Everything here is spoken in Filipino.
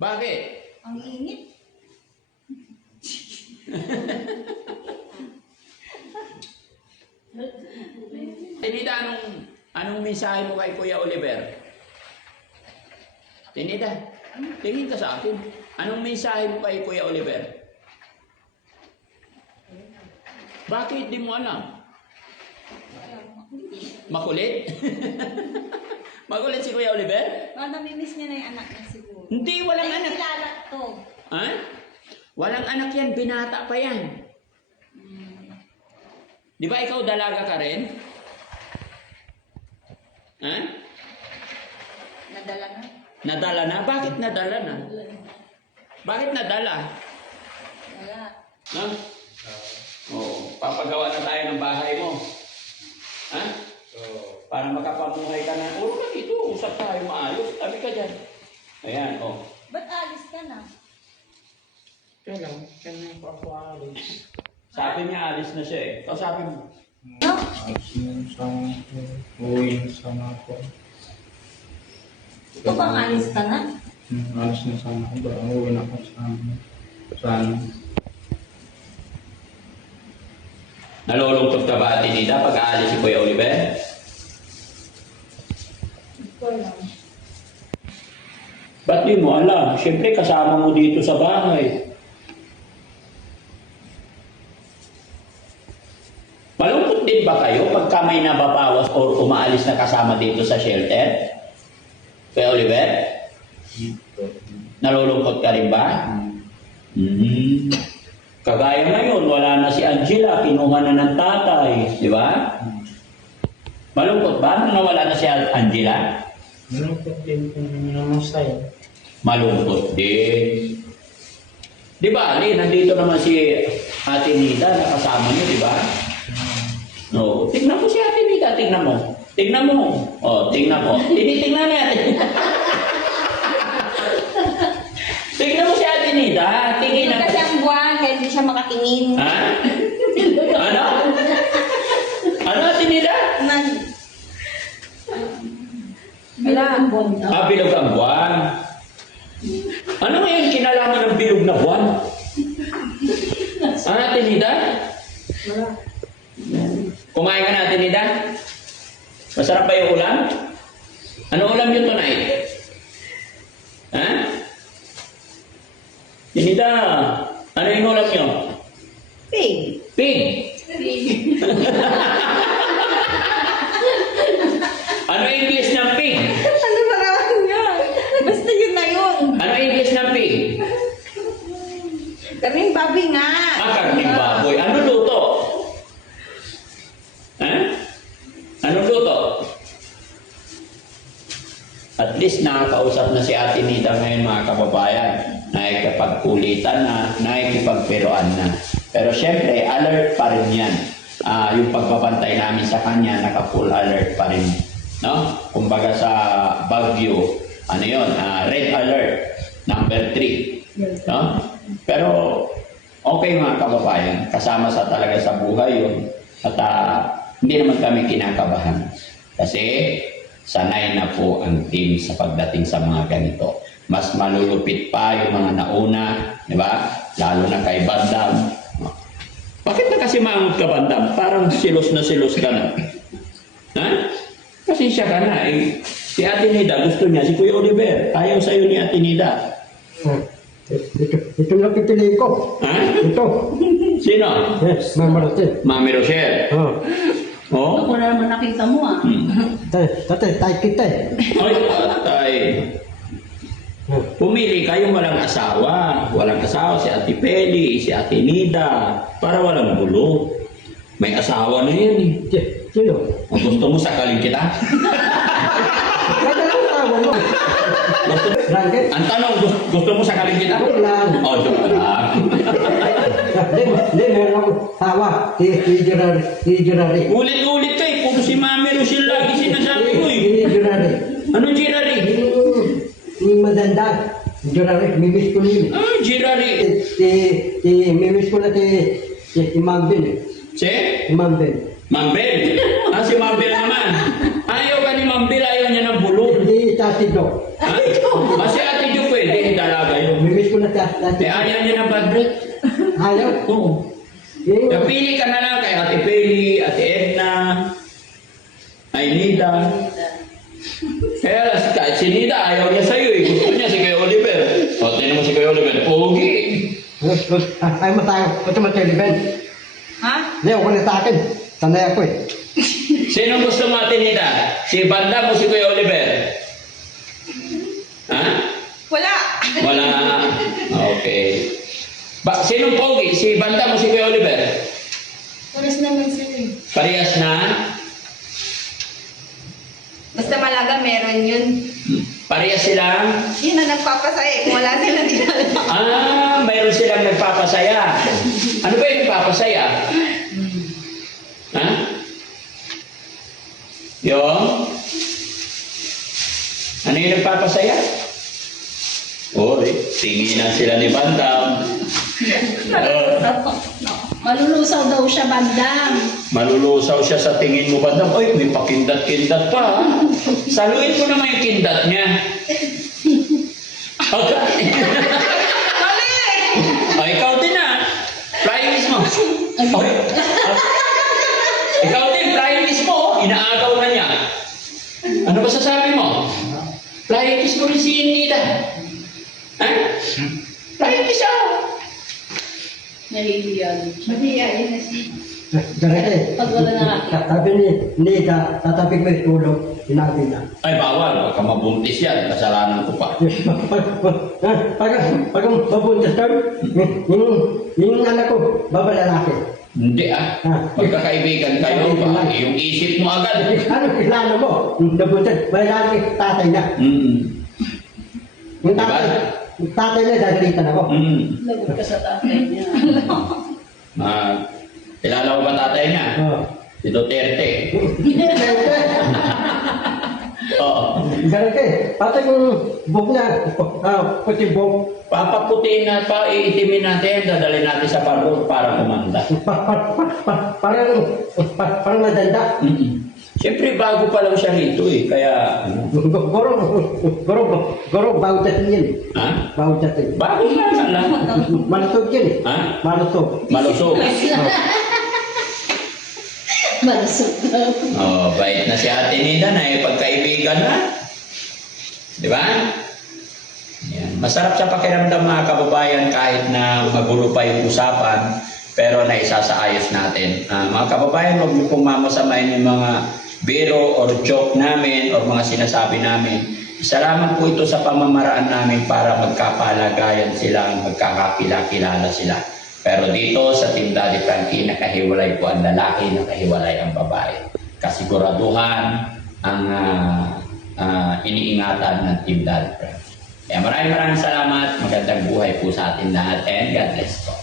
Bakit? Ang init. Tinida, anong mensahe mo kay Kuya Oliver? Tinida, tingin ka sa akin. Anong mensahe mo kay Kuya Oliver? Bakit di mo alam? Makulit? Makulit si Kuya Oliver? Namimiss niya na yung anak niya siguro. Hindi, walang Ay, anak. kilala to. Ha? Walang anak yan, binata pa yan. Di ba ikaw dalaga ka rin? Ha? Nadala na. Nadala na? Bakit nadala na? Bakit nadala? Wala. Ha? Oo, papagawa na tayo ng bahay mo. Ha? Para makapamuhay ka na. Uro ka dito, usap tayo maayos. Tabi ka dyan. Ayan, oh. Ba't alis ka na? Kaya lang, kanya pa ako alis. Sabi niya, alis na siya eh. O sabi mo. No? Alis na yung sama ko. Uwi na sama ko. Ito bang alis ka na? Alis na sama ko. Uwi na ako sana. Nalulungkot ka ba, Ate Nida, pag aalis si Kuya Oliver? Ito lang. Ba't di mo alam? Siyempre, kasama mo dito sa bahay. Malungkot din ba kayo pagka may nababawas or umaalis na kasama dito sa shelter? Kuya Oliver? Nalulungkot ka rin ba? Kagaya ngayon, wala na si Angela, kinuha na ng tatay, di ba? Malungkot ba nung nawala na si Angela? Malungkot din kung namasaya. Malungkot din. Di ba, Ali, nandito naman si Ate Nida, nakasama niyo, di ba? No, tignan mo si Ate Nida, tignan mo. Tignan mo. Oh, tignan mo. Tinitingnan natin. Tignan mo si Ate Nida, tingin na. Kasi ang buwan, kaya hindi siya makatingin. Ha? Ano? Ano, Ate Nida? Wala. Ah, bilog ang buwan. Ano ngayon kinalaman ng bilog na buwan? Ano, Ate Nida? Wala. Kumain ka na, Ate Nida? Masarap ba yung ulam? Ano ulam yun tonight? Ha? Ate Nida, ano yung ulam nyo? Pig. Pig! Ano English ng pig? Ano ba naman yun? Basta yun na yun. Ano English ng pig? Kaming babi nga. Ah, karning baboy. Ano luto? Ha? Ano luto? At least nakakausap na si Ate Nida ngayon, mga kababayan. Nakikipagkulitan na, nakikipagpiruan na. Pero syempre, alert pa rin yan. Yung pagbabantay namin sa kanya, naka-full alert pa rin. No? Kumbaga sa Baguio, ano yun? Red alert, number 3. No? Pero okay mga kababayan, kasama sa talaga sa buhay yun. At hindi naman kami kinakabahan. Kasi sanay na po ang team sa pagdating sa mga ganito. Mas malulupit pa yung mga nauna, di ba? Lalo na kay Bandam. Bakit na kasi mangot ka, Bandam? Parang silos na silos ka na. Ha? Kasi siya ka na. Eh. Si Ate Nida, gusto niya. Si Kuya Oliver, ayaw sa'yo ni Ate Nida. Ito lang pipiliin ko. Ha? Ito. Sino? Yes, Mama Rotel. Mami Rochelle. Oh. Oh? Ako na naman nakita mo ah. Tay kita eh. Ay, patay. Pumili kayong walang asawa. Walang asawa si Ate Peli, si Ate Nida. Para walang gulo. May asawa na yan eh. Sino? Kung gusto mo sakalin kita? Kaya lang tawa mo. Blanket? Ang tanong, gusto mo sakalin kita? Joke lang. Oh, joke lang. Hindi, meron ako tawa. Gerard. Ulit-ulit ka eh. Puro si Mami Rochelle lagi sinasabi mo eh. Gerard. Ano Girari? Yung madanda. Gerard, mimis ko yun. Ah, Girari. Mimis ko na si Mambin. Si? Mambin. Mambel. Ah, si Mambel naman. Ayaw ka ni Mambel, ayaw niya ng bulong. Hindi, Tati Jo. Ha? Ah, si Ate Jo pwede. Eh, ayaw niya ng bad breath. Ayaw. Oo. Eh, Napili ka na lang kay Ate Peli, Ate Edna, Aynida. Kaya kahit si Nida, ayaw niya sa'yo eh. Gusto niya si Kuya Oliver. O, tinan mo si Kuya Oliver. Pogi. Ay matayo. Ito matiliban. Ha? Hindi, ako na sa akin. Sanay ako eh. Sino gusto mo, Ate Nida? Si Banda mo si Kuya Oliver? Ha? Wala. Wala. Okay. Sinong pogi? Si Banda mo si Kuya Oliver? Pares naman sila eh. Parehas na? Basta Malaga meron yun. Parehas silang? Yun ang nagpapasaya. Kung wala sila, di alam. Mayroon silang nagpapasaya. Ano ba yung nagpapasaya? Ha? Yung? Ano yung nagpapasaya? Oy, tinginan sila ni Bandam. Malulusaw daw siya, bandang. Malulusaw siya sa tingin mo, Bandam. Oy, may pakindat-kindat pa. Ha? Saluin mo naman yung kindat niya. Okay. Mali! O, ikaw din ah. Flying kiss mo. Oy. Ikaw din, flying kiss mo. Inaagaw na niya. Ano ba sasabi mo? Flying kiss mo rin si Nida. Ha? Flying kiss ako. Nahihiyan. Mahihayin na siya. Direte. Pag wala nakakita. Sabi ni Nida, tatabi ko yung tulog. Sinabi na. Ay, bawal. Baka mabuntis yan. Kasalanan ko pa. Pag mabuntis ka, yung anak ko, babalalaki. Hindi ah. Magkakaibigan kayo ba? Yung isip mo agad. Ano kilala mo? Nabuntis, balalaki, tatay na. Yung tatay na, dagalitan ako. Lagot ka sa tatay niya. Kilala mo ba tatay niya? Oh. Si Duterte. Oo. Garante, pati yung buhok na, puti buhok, Papaputiin na pa, iitimin natin, dadalhin natin sa parol para kumanda. parang madanda. Siyempre, bago pa lang siya rito eh, kaya... Goro, bawdat yun eh. Ha? Bawdat yun. Bago na lang. Malusog yun eh. Ha? Malusog. Malusog. Malusog daw. Oh, bait na si Ate Nida na eh, pagkaibigan na. Di ba? Yan. Masarap sa pakiramdam mga kababayan kahit na magulo pa yung usapan, pero naisasaayos natin. Mga kababayan, huwag niyo pong mamasamain yung mga biro or joke namin or mga sinasabi namin. Salamat po ito sa pamamaraan namin para magkapalagayan sila, magkakakilala sila. Pero dito sa Team Daddy Frankie, nakahiwalay po ang lalaki, nakahiwalay ang babae. Kasiguraduhan ang iniingatan ng Team Daddy Frankie. Kaya maraming salamat. Magandang buhay po sa atin lahat and God bless po.